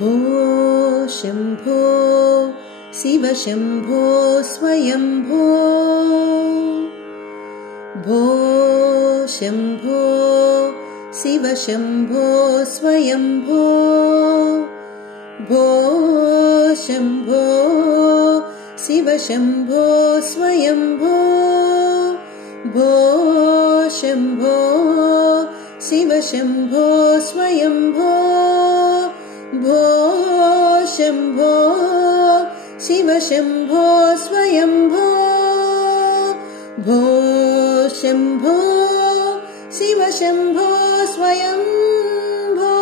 भो शम्भो शिव शम्भो स्वयंभो भो शम्भो शिव शम्भो स्वयंभो भो शम्भो शिव शम्भो स्वयंभो भो शम्भो शिव शम्भो स्वयंभो भो शम्भो शिव शम्भो स्वयंभो भो शम्भो शिव शम्भो स्वयंभो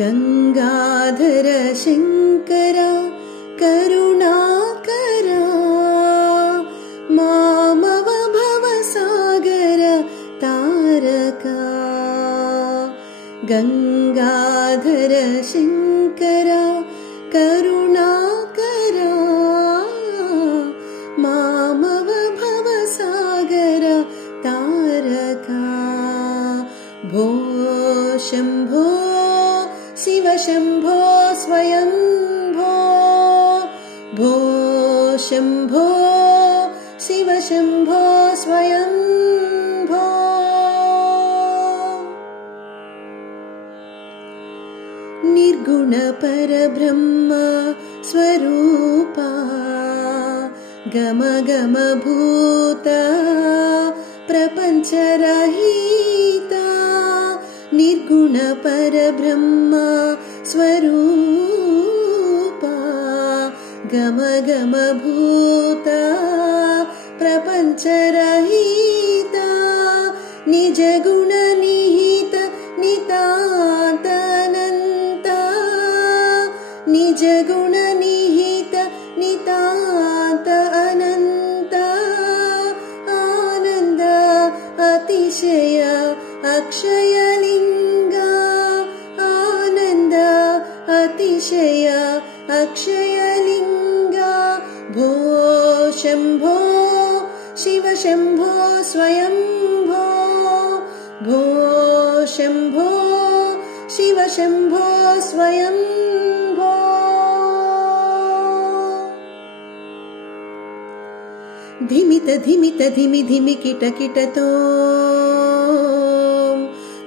गंगाधर शंकर करुणाकरा मामव भवसागर तारका गंगाधर शंकर करुणाकरा मामव भवसागर तारका भो शम्भो शिव शम्भो स्वयंभो भो शम्भो शिव शम्भो स्वयंभो निर्गुण परब्रह्म स्वरूपा गम गम भूत प्रपंचरहिता निर्गुण परब्रह्म स्वरूपा गम गम भूत प्रपंचरहिता निज गुण निहित नितांत अनंता निज गुण निहित नितांत अनंत आनंद अतिशय अक्षय लिंगा आनंद अतिशय अक्षय लिंगा भो शम्भो शिव शम्भो स्वयंभो भो शम्भो शिव शम्भो स्वयंभो धिमित धिमित धिमि धिमि किट किट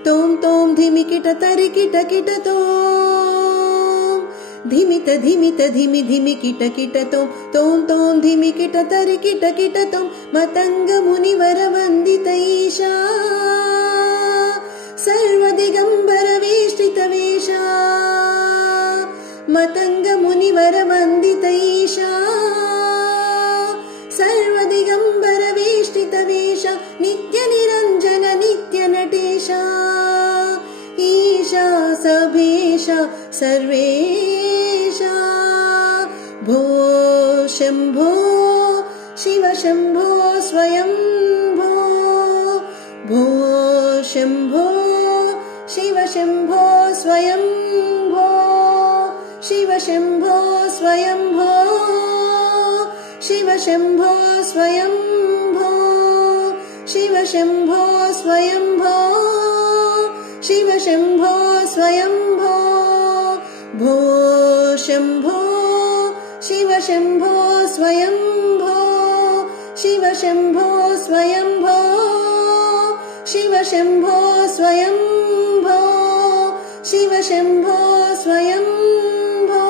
तोम तोम धिमि किट तरि किट किट तोम धिमित धिमित धिमि धिमि किट किट तोम तोम धिमि किट तरि किट किट तोम मतंग मुनिवर वंदित ईशा सर्व दिगंबर वेष्टित वेशा मतंग मुनिवर वंदित ईशा सर्व दिगंबर वेष्टित वेशा नित्य निरंजन नित्य नटेशा ईशा सभेशा सर्वेशा भो शम्भो शिव शम्भो स्वयंभो भो शम्भो शिव शम्भो स्वयंभो शिव शम्भो स्वयंभो शिव शम्भो स्वयंभो शिव शम्भो स्वयंभो शिव शम्भो स्वयंभो भो शम्भो शिव शम्भो स्वयंभो शिव शम्भो स्वयंभो शिव शम्भो स्वयंभो शिव शम्भो स्वयंभो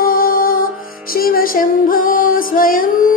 शिव शम्भो स्वयंभो